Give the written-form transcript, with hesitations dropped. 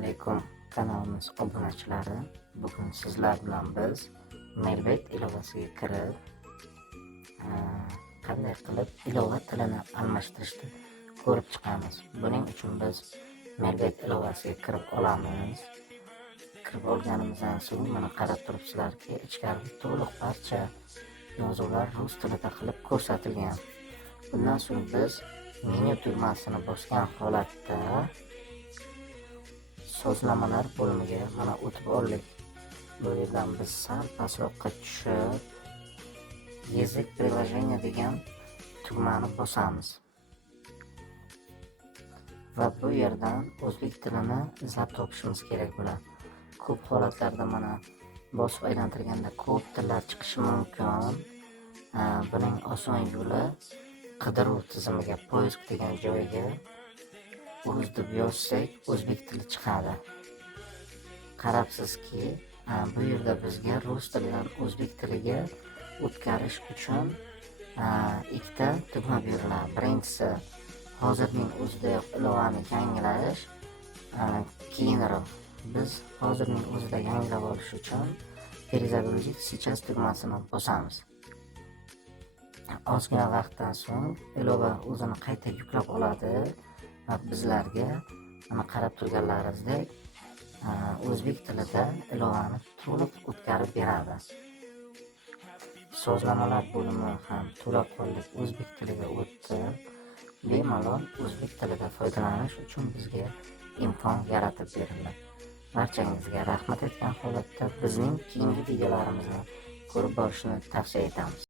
alaykum kanalimiz obunachilari. Bugun sizlar bilan biz Melbet ilovasiga kirib qanday qilib ilova tilini almashtirishni ko'rib chiqamiz. Buning uchun biz Melbet ilovasiga kirib olamiz. Kirib olganimizdan so'ng mana qarab turibsizlarki, ichkarida to'liq barcha yozuvlar rus tilida qilib ko'rsatilgan. Bundan so'ng biz menyu tugmasini bosgan holatda sozlamalar bo'limiga mana o'tib oldik. Bu yerdan biz sal pastroqqa tushib язык приложения degan tugmani bosamiz va bu yerdan o'zbek tilini izlab topishimiz kerak bo'ladi. Ko'p holatlarda mana bosib aylantirganda ko'p tillar chiqishi mumkin. Buning oson yo'li qidiruv tizimiga poisk degan joyga o'z deb yozsak o'zbek tili chiqadi. Qarabsizki, bu yerda bizga rus tilidan o'zbek tiliga o'tkazish uchun ikkita tugma beriladi. Birinchisi hozirning o'zidayoq ilovani yangilash, keyinroq biz hozirning o'zida yangilab olish uchun перезагрузить сейчас tugmasini bosamiz. Ozgina vaqtdan so'ng ilova o'zini qayta yuklab oladi va bizlarga mana qarab turganlaringizdek o'zbek tilida ilovani to'liq o'tkazib beradi. Sozlamalar bo'limi ham to'laqonli o'zbek tiliga o'tdi. Bemalol o'zbek tilida foydalanish uchun bizga imkon yaratib berildi. Barchangizga rahmat aytgan holatda bizning keyingi videolarimizni ko'rib borishni tavsiya etamiz.